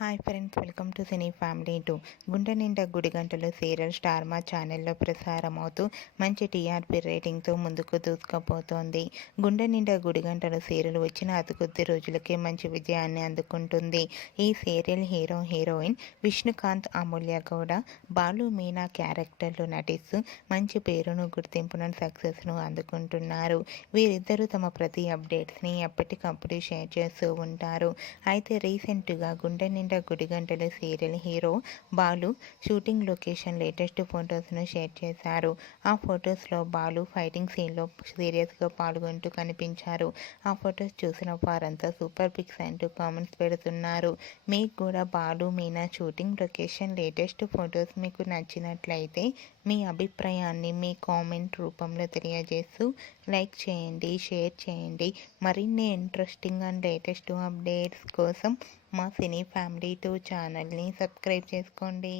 Hi friends, welcome to cine family 2. గుండె నిండా గుడి గంటలు సీరియల్ స్టార్ మా ఛానల్లో ప్రసారం అవుతూ మంచి టీఆర్పీ రేటింగ్తో ముందుకు దూసుకుపోతోంది. గుండె నిండా గుడి గంటలు సీరియల్ వచ్చిన అతి కొద్ది రోజులకే మంచి విజయాన్ని అందుకుంటుంది. ఈ సీరియల్ హీరోయిన్ విష్ణుకాంత్, అమూల్య గౌడ, బాలు మీనా క్యారెక్టర్లు నటిస్తూ మంచి పేరును, గుర్తింపును, సక్సెస్ను అందుకుంటున్నారు. వీరిద్దరూ తమ ప్రతి అప్డేట్స్ని ఎప్పటికప్పుడు షేర్ చేస్తూ ఉంటారు. అయితే రీసెంట్గా గుండె నిండా గుడి గంటలు serial hero Balu shooting location latest ఫొటోస్ను షేర్ చేశారు. ఆ ఫొటోస్లో బాలు ఫైటింగ్ సీన్లో సీరియస్గా పాల్గొంటూ కనిపించారు. ఆ ఫొటోస్ చూసిన వారంతా సూపర్ పిక్స్ అంటూ కామెంట్స్ పెడుతున్నారు. మీకు కూడా Balu Meena shooting location latest photos మీకు నచ్చినట్లయితే మీ అభిప్రాయాన్ని మీ కామెంట్ రూపంలో తెలియజేస్తూ లైక్ చేయండి, షేర్ చేయండి. మరిన్ని ఇంట్రెస్టింగ్ అండ్ లేటెస్ట్ అప్డేట్స్ కోసం మా సినీ ఫ్యామిలీ 2 ఛానల్ని సబ్స్క్రైబ్ చేసుకోండి.